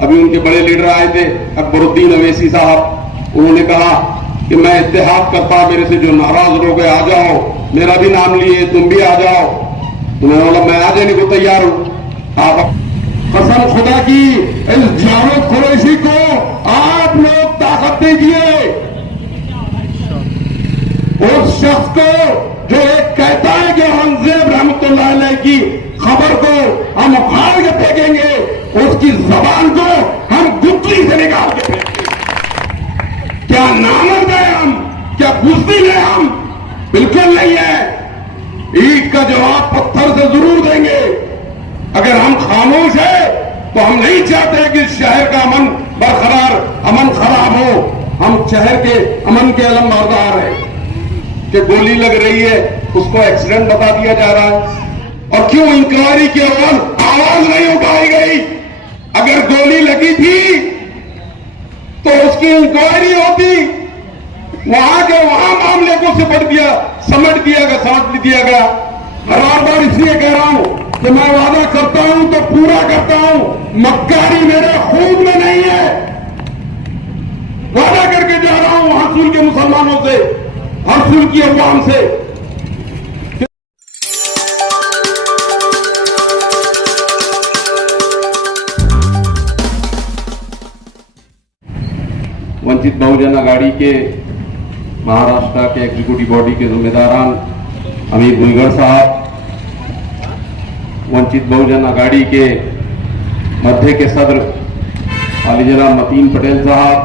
अभी उनके बड़े लीडर आए थे अकबरुद्दीन अवैसी साहब, उन्होंने कहा कि मैं इत्तेहाद करता, मेरे से जो नाराज लोग आ जाओ, मेरा भी नाम लिए, तुम भी आ जाओ। उन्होंने बोला मैं आ जाने को तैयार हूं। आप कसम खुदा की इस जावेद कुरैशी को आप लोग ताकत दीजिए, उस शख्स को जो एक कहता है कि औरंगजेब रहमतुल्लाह अलैह की खबर को हम उखाड़ के फेंकेंगे, उसकी जबान को हम गुत्थी से निकाल के फेंकेंगे। क्या नामर्द है हम, क्या बुज़दिल है हम? बिल्कुल नहीं है। ईंट का जवाब पत्थर से जरूर देंगे। अगर हम खामोश है तो हम नहीं चाहते कि शहर का अमन बरकरार, अमन खराब हो। हम शहर के अमन के अलमबरदार हैं कि गोली लग रही है, उसको एक्सीडेंट बता दिया जा रहा है, और क्यों इंक्वायरी की आवाज नहीं उठाई गई? अगर गोली लगी थी तो उसकी इंक्वायरी होती, वहां के वहां मामले को समझ दिया गया। बार बार इसलिए कह रहा हूं कि मैं वादा करता हूं तो पूरा करता हूं, मक्कारी मेरे खून में नहीं है। वादा करके जा रहा हूं हसूल के मुसलमानों से, हसूल की अवाम से। वंचित बहुजन आघाड़ी के महाराष्ट्र के एग्जीक्यूटिव बॉडी के जिम्मेदारान अमीर गुलगर साहब, वंचित बहुजन आघाड़ी के मध्य के सदर आली जनाब मतीन पटेल साहब,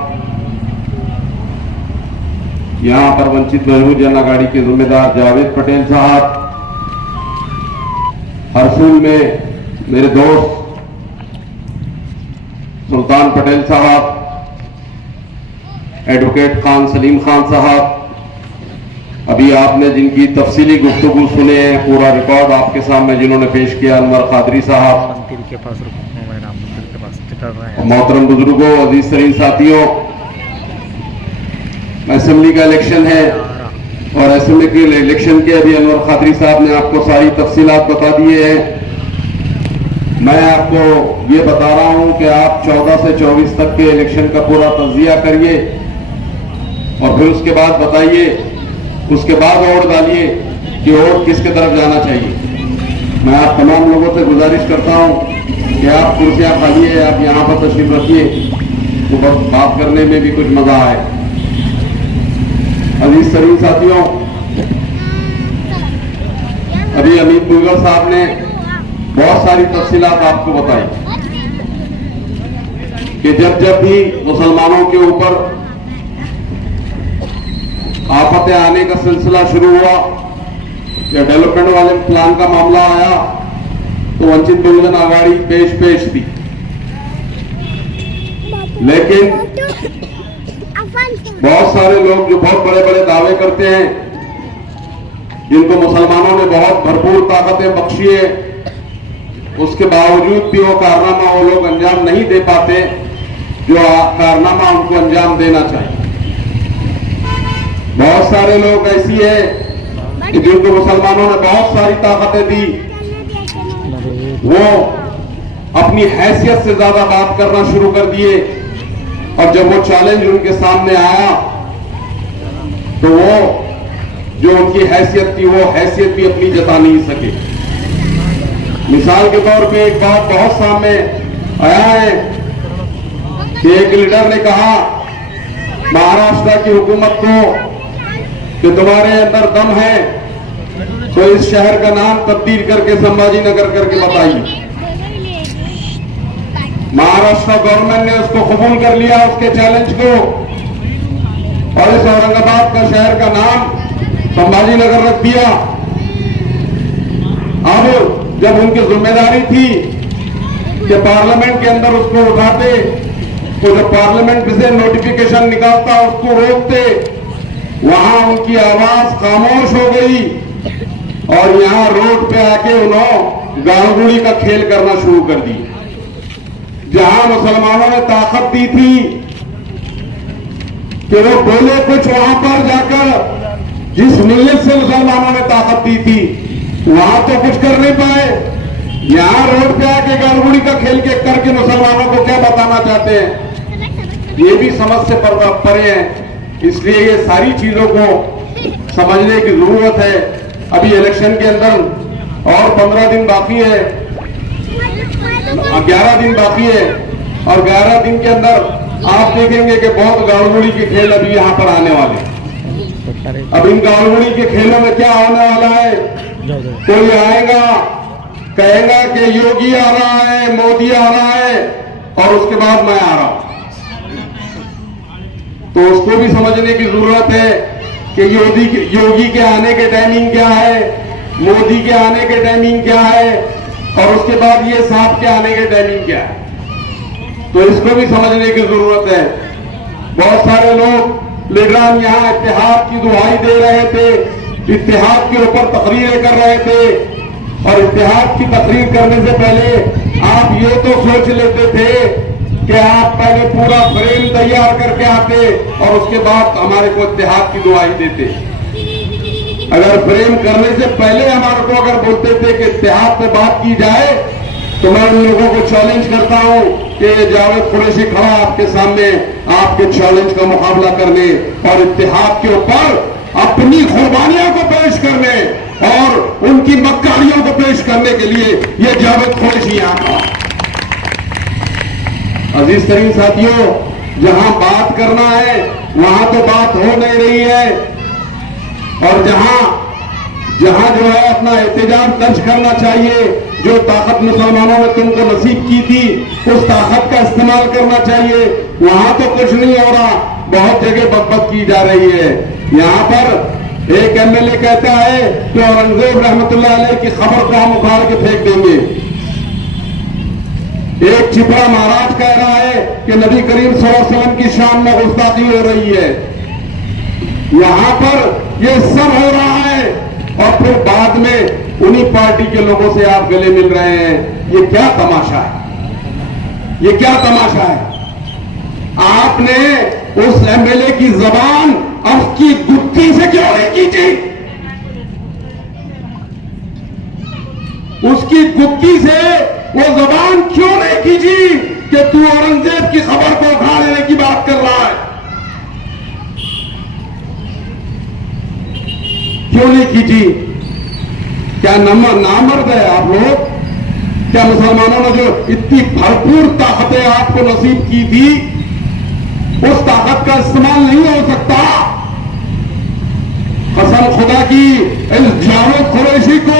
यहां पर वंचित बहुजन आघाड़ी के जिम्मेदार जावेद पटेल साहब, हरसूल में मेरे दोस्त सुल्तान पटेल साहब, एडवोकेट खान सलीम खान साहब, अभी आपने जिनकी तफसीली गुफ्तगू सुने हैं, पूरा रिकॉर्ड आपके सामने जिन्होंने पेश किया, अनवर कादरी साहब, मोहतरम बुजुर्गों, अजीज तरीन साथियों, असेंबली का इलेक्शन है और असेंबली के इलेक्शन के अभी अनवर कादरी साहब ने आपको सारी तफसीलात बता दिए हैं। मैं आपको ये बता रहा हूं कि आप 14 से 24 तक के इलेक्शन का पूरा तज्जिया करिए और फिर उसके बाद बताइए, उसके बाद वोट डालिए कि वोट किसके तरफ जाना चाहिए। मैं आप तमाम लोगों से गुजारिश करता हूं कि आप कुर्सियां खाली है, आप यहां पर तशरीफ रखिए तो बात करने में भी कुछ मजा आए। अजीज तरीन साथियों, अभी अमीर गुलगर साहब ने बहुत सारी तफसीलात आपको बताई कि जब जब भी मुसलमानों के ऊपर आफतें आने का सिलसिला शुरू हुआ या डेवलपमेंट वाले प्लान का मामला आया तो वंचित बहुजन आघाड़ी पेश थी, लेकिन बहुत सारे लोग जो बहुत बड़े बड़े दावे करते हैं, जिनको मुसलमानों ने बहुत भरपूर ताकतें बख्शी है, उसके बावजूद भी वो कारनामा वो लोग अंजाम नहीं दे पाते जो कारनामा उनको अंजाम देना चाहिए। बहुत सारे लोग ऐसी है कि जिनको मुसलमानों ने बहुत सारी ताकतें दी, वो अपनी हैसियत से ज्यादा बात करना शुरू कर दिए, और जब वो चैलेंज उनके सामने आया तो वो जो उनकी हैसियत थी वो हैसियत भी अपनी जता नहीं सके। मिसाल के तौर पे एक बात बहुत सामने आया है कि एक लीडर ने कहा महाराष्ट्र की हुकूमत को कि तुम्हारे अंदर दम है तो इस शहर का नाम तब्दील करके संभाजी नगर करके बताइए। महाराष्ट्र गवर्नमेंट ने उसको कबूल कर लिया, उसके चैलेंज को, और इस औरंगाबाद का शहर का नाम संभाजी नगर रख दिया। अब जब उनकी जिम्मेदारी थी कि पार्लियामेंट के अंदर उसको उठाते, तो जब पार्लियामेंट से नोटिफिकेशन निकालता उसको रोकते, वहां उनकी आवाज खामोश हो गई और यहां रोड पे आके उन्होंने गालगुड़ी का खेल करना शुरू कर दी। जहां मुसलमानों ने ताकत दी थी कि वो बोले कुछ, वहां पर जाकर जिस मिलत से मुसलमानों ने ताकत दी थी वहां तो कुछ कर नहीं पाए। यहां रोड पे आके गालगुड़ी का खेल के करके मुसलमानों को क्या बताना करना चाहते हैं, ये भी समझ से परे हैं। इसलिए ये सारी चीजों को समझने की जरूरत है। अभी इलेक्शन के अंदर और 15 दिन बाकी है, 11 दिन बाकी है, और 11 दिन के अंदर आप देखेंगे कि बहुत गाड़गुड़ी के खेल अभी यहाँ पर आने वाले। अब इन गाड़गुड़ी के खेलों में क्या होने वाला है, कोई आएगा कहेगा कि योगी आ रहा है, मोदी आ रहा है, और उसके बाद मैं आ रहा हूं। तो उसको भी समझने की जरूरत है कि योगी के आने के टाइमिंग क्या है, मोदी के आने के टाइमिंग क्या है, और उसके बाद ये साहब के आने के टाइमिंग क्या है। तो इसको भी समझने की जरूरत है। बहुत सारे लोग लीडरान यहां इत्तेहाद की दुहाई दे रहे थे, इत्तेहाद के ऊपर तकरीरें कर रहे थे, और इत्तेहाद की तकरीर करने से पहले आप ये तो सोच लेते थे कि आप पहले पूरा फ्रेम तैयार करके आते और उसके बाद हमारे को इत्तेहाद की दुहाई देते। अगर फ्रेम करने से पहले हमारे को अगर बोलते थे कि इत्तेहाद पे बात की जाए, तो मैं उन लोगों को चैलेंज करता हूं कि जावेद कुरैशी खड़ा आपके सामने आपके चैलेंज का मुकाबला करने और इत्तेहाद के ऊपर अपनी कुर्बानियों को पेश करने और उनकी मक्कारियों को पेश करने के लिए ये जावेद कुरैशी यहां था। अजीज तरीन साथियों, जहां बात करना है वहां तो बात हो नहीं रही है, और जहां जो है अपना एहतजाज दर्ज करना चाहिए, जो ताकत मुसलमानों ने तुमको नसीब की थी उस ताकत का इस्तेमाल करना चाहिए, वहां तो कुछ नहीं हो रहा। बहुत जगह बकबक की जा रही है। यहां पर एक एमएलए कहता है कि औरंगजेब रहमतुल्लाह अलैह की खबर को हम उखाड़ के फेंक देंगे। एक छिपरा महाराज कह रहा है कि नबी करीम सल्लल्लाहु अलैहि वसल्लम की शान में गुस्ताखी हो रही है। यहां पर यह सब हो रहा है, और फिर बाद में उन्हीं पार्टी के लोगों से आप गले मिल रहे हैं। ये क्या तमाशा है, ये क्या तमाशा है। आपने उस एमएलए की जबान अब की गुत्थी से क्यों नहीं खींची, उसकी गुत्थी से वो जबान क्यों नहीं खींची कि तू औरंगजेब की खबर को उखाड़ लेने की बात कर रहा है, क्यों नहीं खींची। क्या नामर्द है आप लोग? क्या मुसलमानों ने जो इतनी भरपूर ताकतें आपको नसीब की थी उस ताकत का इस्तेमाल नहीं हो सकता? कसम खुदा की, इस जावेद कुरैशी को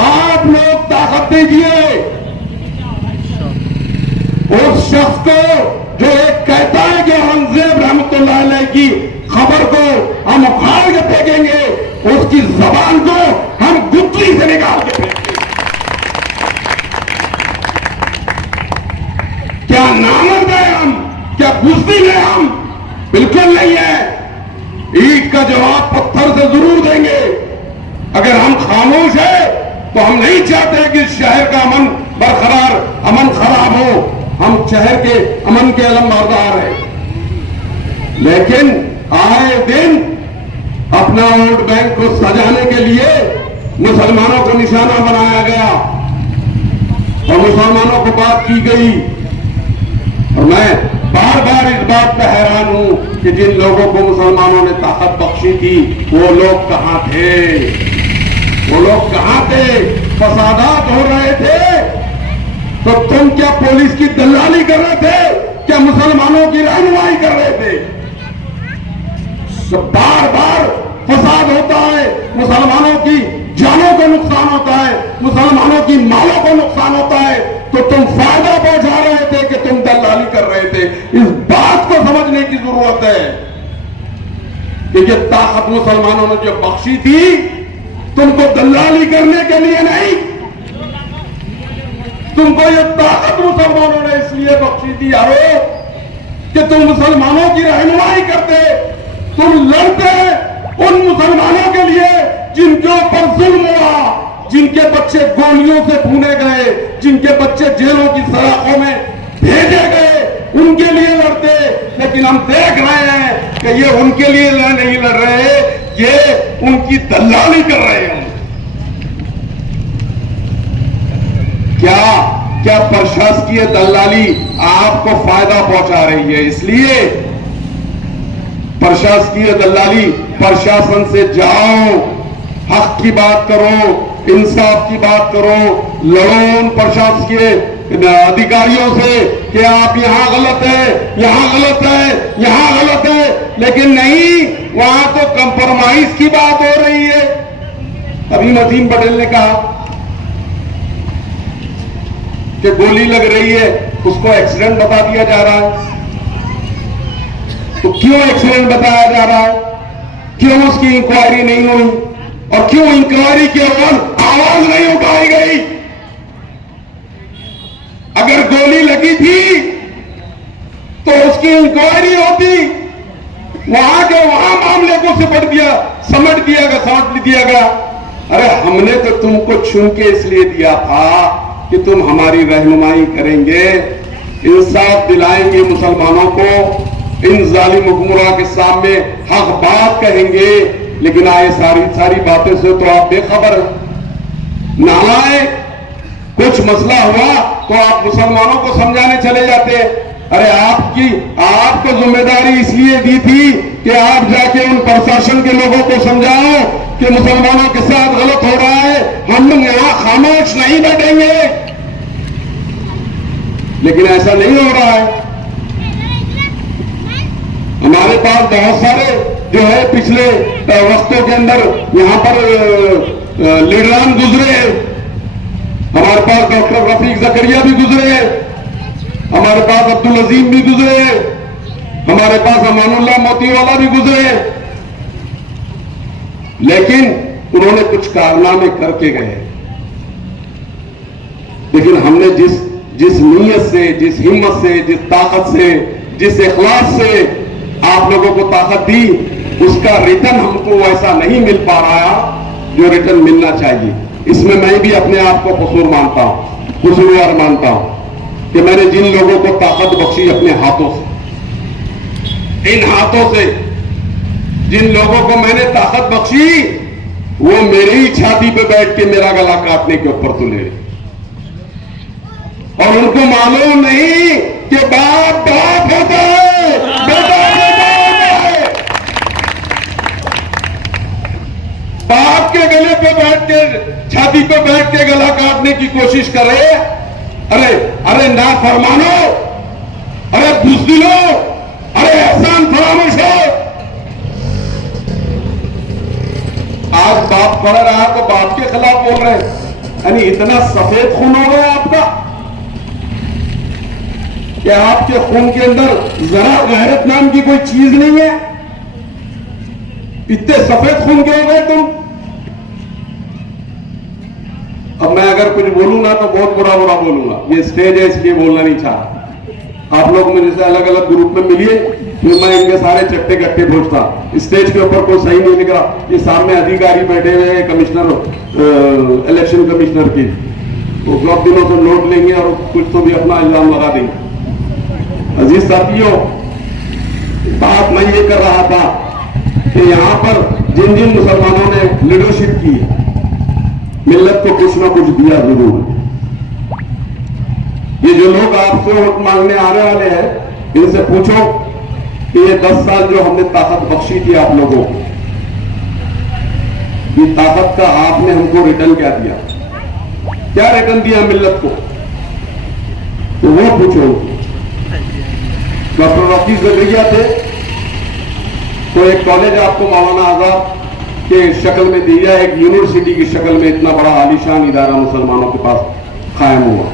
आप लोग ताकत दीजिए। उस शख्स को जो एक कहता है कि औरंगजेब रहमतुल्लाह अलैह की खबर को हम उखाड़ के फेंकेंगे, उसकी जबान को हम गुत्थी से निकाल के फेंकेंगे। क्या नामर्द है हम? क्या बुज़दिल है हम? बिल्कुल नहीं है। ईंट का जवाब पत्थर से जरूर देंगे। अगर हम खामोश है तो हम नहीं चाहते कि शहर का अमन बरकरार, अमन खराब हो। हम शहर के अमन के अलमबरदार हैं, लेकिन आए दिन अपना वोट बैंक को सजाने के लिए मुसलमानों को निशाना बनाया गया और मुसलमानों को बात की गई। और मैं बार बार इस बात पर हैरान हूं कि जिन लोगों को मुसलमानों ने ताकत बख्शी थी वो लोग कहां थे, वो लोग कहां थे? फसादात हो रहे थे तो तुम क्या पुलिस की दलाली कर रहे थे? क्या मुसलमानों की रहनुमाई कर रहे थे? तो बार बार फसाद होता है, मुसलमानों की जानों को नुकसान होता है, मुसलमानों की मालों को नुकसान होता है, तो तुम फायदा पहुंचा रहे थे कि तुम दलाली कर रहे थे। इस बात को समझने की जरूरत है कि ये ताकत मुसलमानों ने जो बख्शी थी तुमको दलाली करने के लिए नहीं, तुमको ये ताकत मुसलमानों ने इसलिए बख्शी थी यारो कि तुम मुसलमानों की रहनुमाई करते, तुम लड़ते उन मुसलमानों के लिए जिनके ऊपर जुल्म हुआ, जिनके बच्चे गोलियों से भूने गए, जिनके बच्चे जेलों की सलाखों में भेजे गए, उनके लिए लड़ते। लेकिन हम देख रहे हैं कि ये उनके लिए नहीं लड़ रहे, ये उनकी दलाली कर रहे हैं। क्या क्या प्रशासकीय दलाली आपको फायदा पहुंचा रही है? इसलिए प्रशासकीय दलाली, प्रशासन से जाओ, हक की बात करो, इंसाफ की बात करो, लड़ो उन प्रशासकीय अधिकारियों से कि आप यहां गलत है, यहां गलत है, यहां गलत है। लेकिन नहीं, वहां तो कंप्रोमाइज की बात हो रही है। अभी नसीम पटेल ने कहा कि गोली लग रही है, उसको एक्सीडेंट बता दिया जा रहा है। तो क्यों एक्सीडेंट बताया जा रहा है? क्यों उसकी इंक्वायरी नहीं हुई? और क्यों इंक्वायरी की आवाज नहीं उठाई गई? अगर गोली लगी थी तो उसकी इंक्वायरी होती, वहां के वहां मामले को समझ दिया गया। अरे हमने तो तुमको चुन के इसलिए दिया था कि तुम हमारी रहनुमाई करेंगे, इंसाफ दिलाएंगे मुसलमानों को, इन जालिम हुक्मरां के सामने हक बात कहेंगे। लेकिन आए सारी बातें से तो आप बेखबर हैं। नालायक, कुछ मसला हुआ तो आप मुसलमानों को समझाने चले जाते। अरे आपको जिम्मेदारी इसलिए दी थी कि आप जाके उन प्रशासन के लोगों को समझाओ कि मुसलमानों के साथ गलत हो रहा है, हम लोग यहां खामोश नहीं बैठेंगे। लेकिन ऐसा नहीं हो रहा है। हमारे पास बहुत सारे जो है पिछले वक्तों के अंदर यहां पर लीडरान गुजरे हैं। हमारे पास डॉक्टर रफीक जकरिया भी गुजरे हैं, हमारे पास अब्दुल अजीम भी गुजरे हैं, हमारे पास अमानुल्लाह मोतीवाला भी गुजरे हैं। लेकिन उन्होंने कुछ कारनामे करके गए। लेकिन हमने जिस नीयत से, जिस हिम्मत से, जिस ताकत से, जिस इखलास से आप लोगों को ताकत दी, उसका रिटर्न हमको वैसा नहीं मिल पा रहा जो रिटर्न मिलना चाहिए। इसमें मैं भी अपने आप को कसूरवार मानता हूं कि मैंने जिन लोगों को ताकत बख्शी अपने हाथों से, इन हाथों से जिन लोगों को मैंने ताकत बख्शी, वो मेरी ही छाती पे बैठ के मेरा गला काटने के ऊपर तुले। और उनको मालूम नहीं कि बाप बाप होता है, बेटा बेटा होता है। बाप के गले पे बैठ के, छाती पे बैठ के गला काटने की कोशिश करे। अरे ना फरमानो, अरे बुज़दिलो, अरे एहसान फरामोश हो। आज बाप पढ़ रहा तो बाप के खिलाफ बोल रहे हैं। यानी इतना सफेद खून हो गया आपका कि आपके खून के अंदर जरा गैरत नाम की कोई चीज नहीं है। इतने सफेद खून के हो गए तुम। अब मैं अगर कुछ बोलूंगा तो बहुत बुरा बोलूंगा। ये स्टेज है इसलिए बोलना नहीं चाह। आप लोग मुझे से अलग अलग ग्रुप में मिलिए, फिर मैं इनके सारे चट्टे कट्टे पूछता। स्टेज के ऊपर कोई सही नहीं निकला। ये सामने अधिकारी बैठे हुए हैं, कमिश्नर, इलेक्शन कमिश्नर की, वो बहुत दिनों से नोट लेंगे और कुछ तो भी अपना इल्जाम लगा देंगे। अजीज साथियों, बात मैं ये कर रहा था कि यहां पर जिन जिन मुसलमानों ने लीडरशिप की, मिल्लत को कुछ ना कुछ दिया जरूर। ये जो लोग आपसे वोट मांगने आने वाले हैं, इनसे पूछो कि ये 10 साल जो हमने ताकत बख्शी थी आप लोगों को, ये ताकत का आपने हमको रिटर्न क्या दिया? क्या रिटर्न दिया मिल्लत को? तो वो पूछो। डॉक्टर रफीक जकरिया थे तो एक कॉलेज आपको मौलाना आजाद के शक्ल में दिया, एक यूनिवर्सिटी की शक्ल में इतना बड़ा आलीशान इदारा मुसलमानों के पास कायम हुआ।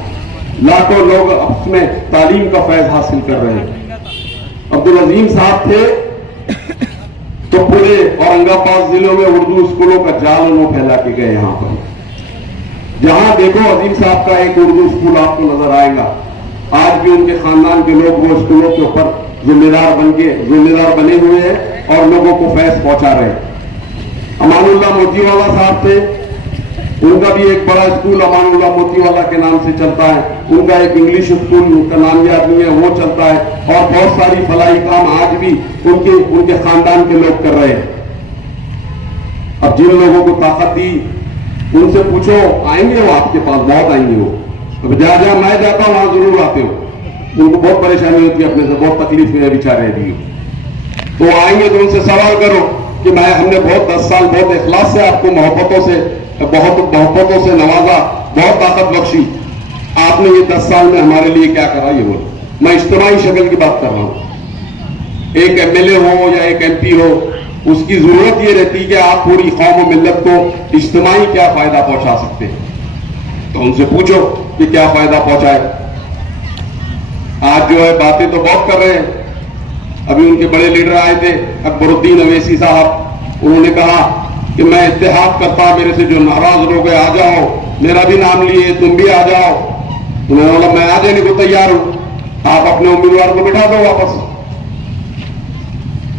लाखों लोग उसमें तालीम का फैज हासिल कर रहे हैं। अब्दुल अजीम साहब थे तो पूरे औरंगाबाद जिलों में उर्दू स्कूलों का जाल उन्होंने फैला के गए। यहां पर जहां देखो अजीम साहब का एक उर्दू स्कूल आपको नजर आएगा। आज भी उनके खानदान के लोग वो स्कूलों के ऊपर जिम्मेदार बने हुए हैं और लोगों को फैज पहुंचा रहे हैं। अमानुल्लाह मोतीवाला साहब थे, उनका भी एक बड़ा स्कूल अमानुल्लाह मोतीवाला के नाम से चलता है। उनका एक इंग्लिश स्कूल, उनका नाम याद नहीं है, वो चलता है। और बहुत सारी फलाई काम आज भी उनके खानदान के लोग कर रहे हैं। अब जिन लोगों को ताकत दी, उनसे पूछो, आएंगे वो आपके पास, बहुत आएंगे वो। अब जहां जहां मैं जाता हूं वहां जरूर आते हो। उनको बहुत परेशानी होती है अपने से, बहुत तकलीफ में बेचारे भी। तो आएंगे तो उनसे सवाल करो कि हमने बहुत 10 साल बहुत इखलास से आपको मोहब्बतों से नवाजा, बहुत ताकत बख्शी, आपने ये 10 साल में हमारे लिए क्या करा ये बोलो। मैं इज्तिमाई शक्ल की बात कर रहा हूं। एक एमएलए हो या एक एमपी हो, उसकी जरूरत ये रहती है कि आप पूरी कौम और मिल्लत को इज्तिमाई क्या फायदा पहुंचा सकते हैं। तो उनसे पूछो कि क्या फायदा पहुंचाए। आज जो है बातें तो बहुत कर रहे हैं। अभी उनके बड़े लीडर आए थे, अकबरुद्दीन अवैसी साहब, उन्होंने कहा कि मैं इत्तेहाद करता, मेरे से जो नाराज लोग हैं आ जाओ, मेरा भी नाम लिए, तुम भी आ जाओ। उन्होंने बोला मैं आ जाने को तैयार हूं, आप अपने उम्मीदवार को बिठा दो, वापस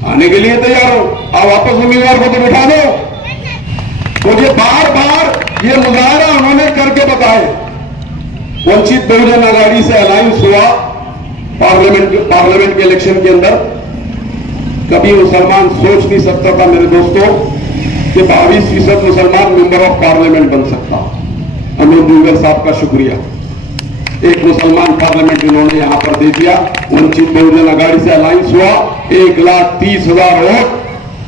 आने के लिए तैयार हो, आप वापस उम्मीदवार को तो बिठा दो। तो ये बार बार ये मुजाहरा उन्होंने करके बताए। वंचित बहुजन आघाड़ी से अलायंस हुआ पार्लियामेंट के इलेक्शन के अंदर। कभी मुसलमान सोच नहीं सकता था मेरे दोस्तों कि 22% मुसलमान मेंबर ऑफ पार्लियामेंट बन सकता। अमीर जुगर साहब का शुक्रिया, एक मुसलमान पार्लियामेंट इन्होंने यहां पर दे दिया। वंचित बहुजन आघाड़ी से अलायंस हुआ, 1,30,000 वोट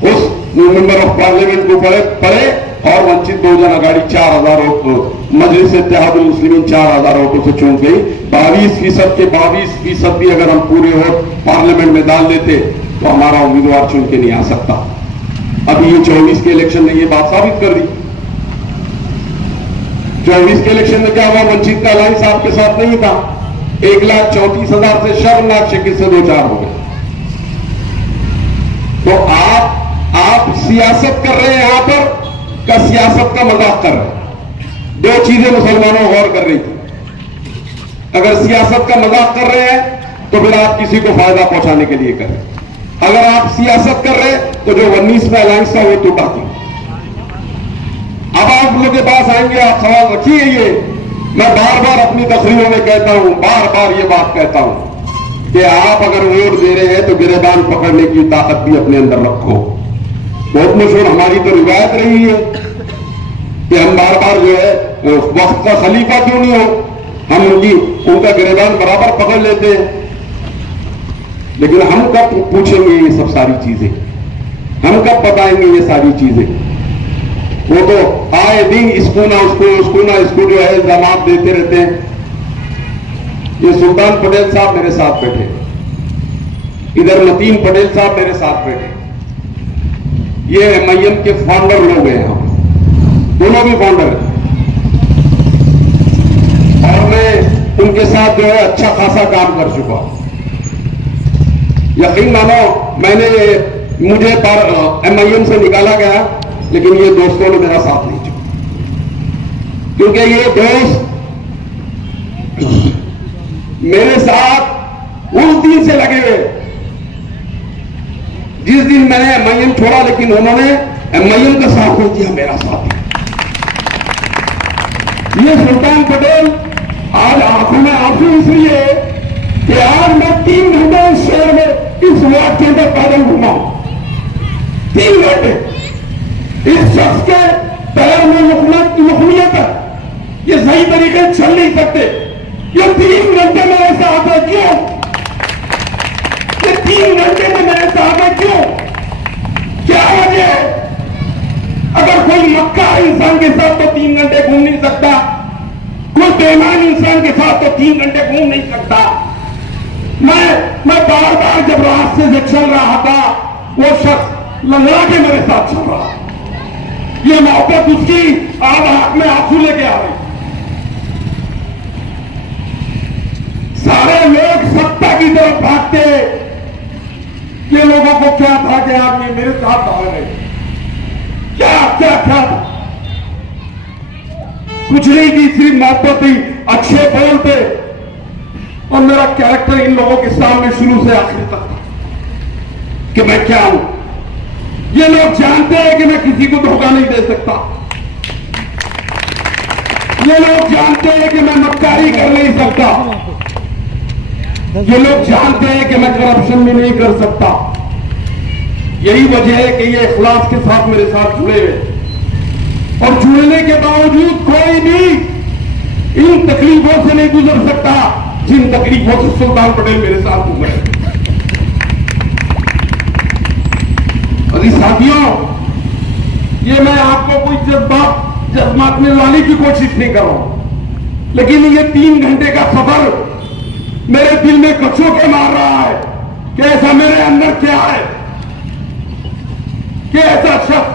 उस मेंबर ऑफ पार्लियामेंट को पड़े और वंचित बहुजन आघाड़ी 4,000 वोट, मजलिस इत्तेहादुल मुस्लिमीन 4,000 वोटों से चूक गई। 22% के 22% भी अगर हम पूरे वोट पार्लियामेंट में डाल देते तो हमारा उम्मीदवार चुन के नहीं आ सकता। अभी ये 24 के इलेक्शन ने ये बात साबित कर दी। 24 के इलेक्शन में क्या हुआ, वंचित का अलायंस आपके साथ नहीं था। 1,34,000 से शर्मनाक शक्ल से 2-4 हो गए। तो आप सियासत कर रहे हैं यहां पर का सियासत का मजाक कर रहे हैं। दो चीजें मुसलमानों गौर कर रही थी। अगर सियासत का मजाक कर रहे हैं तो फिर आप किसी को फायदा पहुंचाने के लिए कर रहे हैं। अगर आप सियासत कर रहे हैं तो जो 19 में अलायंस था वो टूटा क्यों। अब आप लोगों के पास आएंगे, आप सवाल रखिए। ये मैं बार बार अपनी तकरीरों में कहता हूं, बार बार ये बात कहता हूं कि आप अगर वोट दे रहे हैं तो गिरेबान पकड़ने की ताकत भी अपने अंदर रखो। बहुत मशहूर हमारी तो रिवायत रही है कि हम बार बार जो है वक्त का खलीफा क्यों नहीं हो, हम उनका गिरेबान बराबर पकड़ लेते हैं। लेकिन हम कब पूछेंगे ये सब सारी चीजें, हम कब बताएंगे ये सारी चीजें। वो तो आए दिन इसको ना इसको जो है इल्जाम देते रहते हैं। ये सुल्तान पटेल साहब मेरे साथ बैठे, इधर मतीन पटेल साहब मेरे साथ बैठे, ये एमआईएम के फाउंडर लोग हैं, हम दोनों भी फाउंडर हैं। और मैं उनके साथ जो है अच्छा खासा काम कर चुका हूं। यकीन मानो मुझे एमआईएम से निकाला गया, लेकिन ये दोस्तों ने मेरा साथ नहीं छोड़ा, क्योंकि ये दोस्त मेरे साथ उस दिन से लगे हुए जिस दिन मैंने एमआईएम छोड़ा, लेकिन उन्होंने एमआईएम का साथ नहीं दिया, मेरा साथ दिया। ये सुल्तान पटेल आज आंखों में आंसू इसलिए कि आज मैं 3 घंटे इस शहर में इस वार्ड के अंदर पैदल घूमा, 3 घंटे। इस शख्स के पैर में लुकमियत है, ये सही तरीके से चल नहीं सकते। ये 3 घंटे में ऐसा आता क्यों? ये 3 घंटे में मेरे साथ है क्यों? क्या वजह है? अगर कोई मक्का इंसान के साथ तो 3 घंटे घूम नहीं सकता, कोई बेईमान इंसान के साथ तो 3 घंटे घूम नहीं सकता। मैं बार बार जब रास्ते से चल रहा था, वो शख्स लंगड़ा के मेरे साथ चल रहा, ये मोहब्बत उसकी आधा आंख में आंसू लेके आ रही। सारे लोग सत्ता की तरफ भागते, ये लोगों को क्या था कि आप ये मेरे साथ भाग रहे, क्या क्या क्या था? कुछ नहीं की, सिर्फ मोहब्बत ही, अच्छे बोलते, और मेरा कैरेक्टर इन लोगों के सामने शुरू से आखिर तक था कि मैं क्या हूं। ये लोग जानते हैं कि मैं किसी को धोखा नहीं दे सकता। ये लोग जानते हैं कि मैं मक्कारी कर नहीं सकता। ये लोग जानते हैं कि मैं करप्शन भी नहीं कर सकता। यही वजह है कि ये इखलास के साथ मेरे साथ जुड़े हुए, और जुड़ने के बावजूद कोई भी इन तकलीफों से नहीं गुजर सकता जिन तकलीफों से सुल्तान पटेल मेरे साथ गुजरे। अजीज साथियों, ये मैं आपको कोई जज्बात में लाने की कोशिश नहीं कर रहा हूं, लेकिन ये 3 घंटे का सफर मेरे दिल में कछुओं के मार रहा है कि ऐसा मेरे अंदर क्या है कि ऐसा शख्स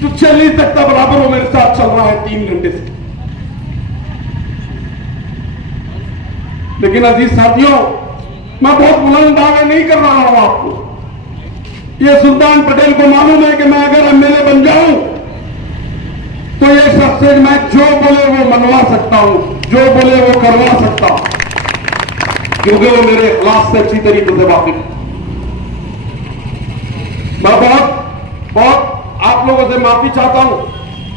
जो चल नहीं सकता बराबर वो मेरे साथ चल रहा है 3 घंटे से। लेकिन अजीज साथियों, मैं बहुत बुलंद दावे नहीं कर रहा हूं आपको। ये सुल्तान पटेल को मालूम है कि मैं अगर एमएलए बन जाऊं तो ये शख्स से मैं जो बोले वो मनवा सकता हूं, जो बोले वो करवा सकता हूं, क्योंकि वो मेरे इखलास से अच्छी तरीके से वाकिफ है। मैं बहुत आप लोगों से माफी चाहता हूं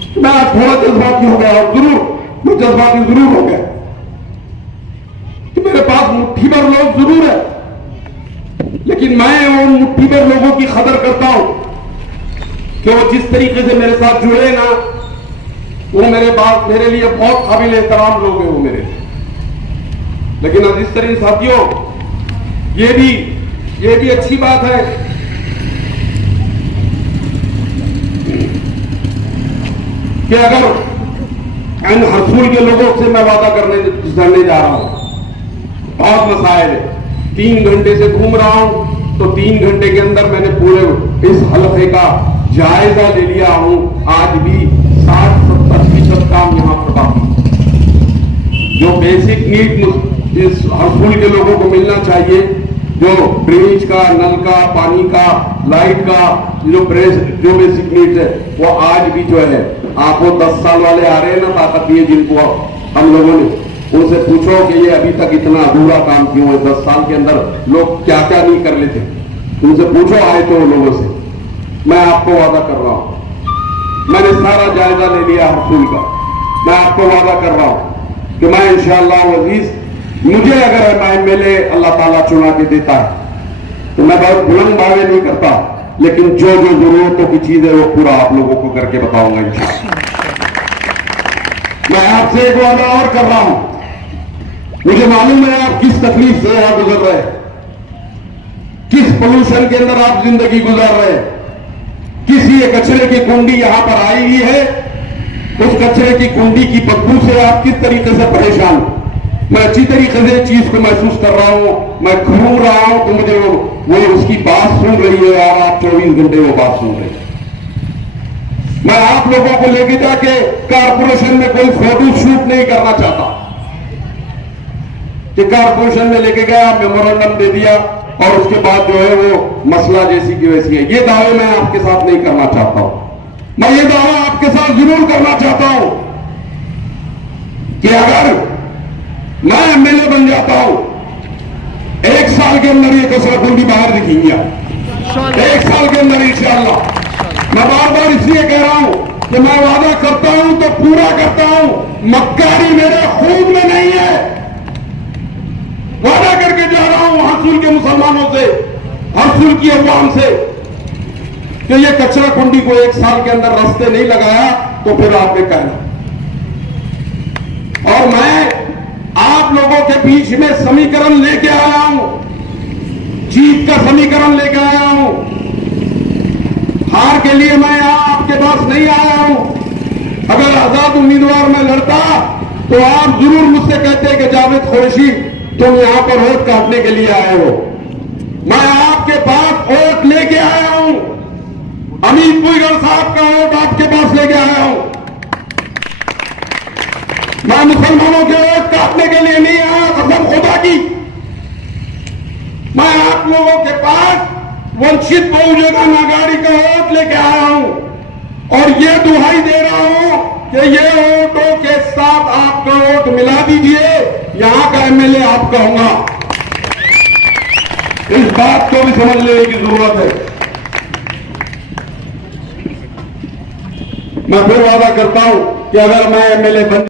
कि मैं आज थोड़ा जज्बाती हो गया, और जरूर मैं जज्बाती जरूर हो गया कि मेरे पास मुट्ठी भर लोग जरूर है, लेकिन मैं उन मुट्ठी भर लोगों की कदर करता हूं कि वो जिस तरीके से मेरे साथ जुड़े ना, वो मेरे लिए बहुत काबिल एहतराम लोग हैं वो मेरे। लेकिन अजीज तरीन साथियों, ये भी अच्छी बात है कि अगर इन हरसूल के लोगों से मैं वादा करने जा रहा हूं, बहुत मसाइल है, 3 घंटे से घूम रहा हूं, तो 3 घंटे के अंदर मैंने पूरे इस हलके का जायजा ले लिया हूं। आज भी 60-70% काम यहां पर बाकी, जो बेसिक नीड इस हरसूल के लोगों को मिलना चाहिए, जो ड्रेनेज का, नल का, पानी का, लाइट का, जो बेसिक नीड्स है, वो आज भी जो है, आप वो 10 साल वाले आ रहे हैं ना ताकत दिए जिनको हम लोगों ने, उनसे पूछो कि ये अभी तक इतना अधूरा काम क्यों है, 10 साल के अंदर लोग क्या क्या नहीं कर लेते, उनसे पूछो आए तो लोगों से। मैं आपको वादा कर रहा हूं, मैंने सारा जायजा ले लिया हरसूल का, मैं आपको वादा कर रहा हूं कि मैं इंशाअल्लाह अजीज, मुझे अगर मैं एमएलए अल्लाह ताला चुना के देता है तो मैं बहुत बुलंद दावे नहीं करता, लेकिन जो जो जरूरतों की चीज है वो पूरा आप लोगों को करके बताऊंगा इंशाअल्लाह। मैं आपसे एक वादा और कर रहा हूं, मुझे मालूम है आप किस तकलीफ से यहां गुजर रहे हैं, किस पोल्यूशन के अंदर आप जिंदगी गुजार रहे हैं, किसी ये कचरे की कुंडी यहां पर आई हुई है, उस कचरे की कुंडी की बदबू से आप किस तरीके से परेशान हो। मैं अच्छी तरीके से चीज को महसूस कर रहा हूं, मैं घूम रहा हूं तो मुझे वो उसकी बात सुन रही है, और आप 24 घंटे वो बात सुन रहे हैं। मैं आप लोगों को लेके जाके कारपोरेशन में कोई फोटो शूट नहीं करना चाहता कि कारपोरेशन में लेके गया, मेमोरेंडम दे दिया और उसके बाद जो है वो मसला जैसी की वैसी है। ये दावे मैं आपके साथ नहीं करना चाहता हूं। मैं ये दावा आपके साथ जरूर करना चाहता हूं कि अगर मैं एमएलए बन जाता हूं, 1 साल के अंदर ये कचरा कुंडी बाहर दिखेंगी, 1 साल के अंदर इंशाअल्लाह। मैं बार बार इसलिए कह रहा हूं कि मैं वादा करता हूं तो पूरा करता हूं, मक्कारी मेरे खून में नहीं है। वादा करके जा रहा हूं हरसूल के मुसलमानों से, हरसूल की अवाम से, कि ये कचरा कुंडी को 1 साल के अंदर रास्ते नहीं लगाया तो फिर आपने कहना। और मैं आप लोगों के बीच में समीकरण लेके आया हूं, जीत का समीकरण लेके आया हूं। हार के लिए मैं यहां आपके पास नहीं आया हूं। अगर आजाद उम्मीदवार में लड़ता तो आप जरूर मुझसे कहते कि जावेद कुरैशी तुम यहां पर वोट काटने के लिए आए हो। मैं आपके पास वोट लेके आया हूं, अमीर पुईगढ़ साहब का वोट आपके पास लेके आया हूं। मैं मुसलमानों के वोट काटने के लिए नहीं आया, कसम खुदा की। मैं आप लोगों के पास वंचित बहुजन आघाड़ी का वोट लेके आया हूं, और ये दुहाई दे रहा हूं कि ये वोटों के साथ आपका वोट मिला दीजिए, यहां का एमएलए आपका होगा। इस बात को भी समझ लेने की जरूरत है। मैं फिर वादा करता हूं कि अगर मैं एमएलए बन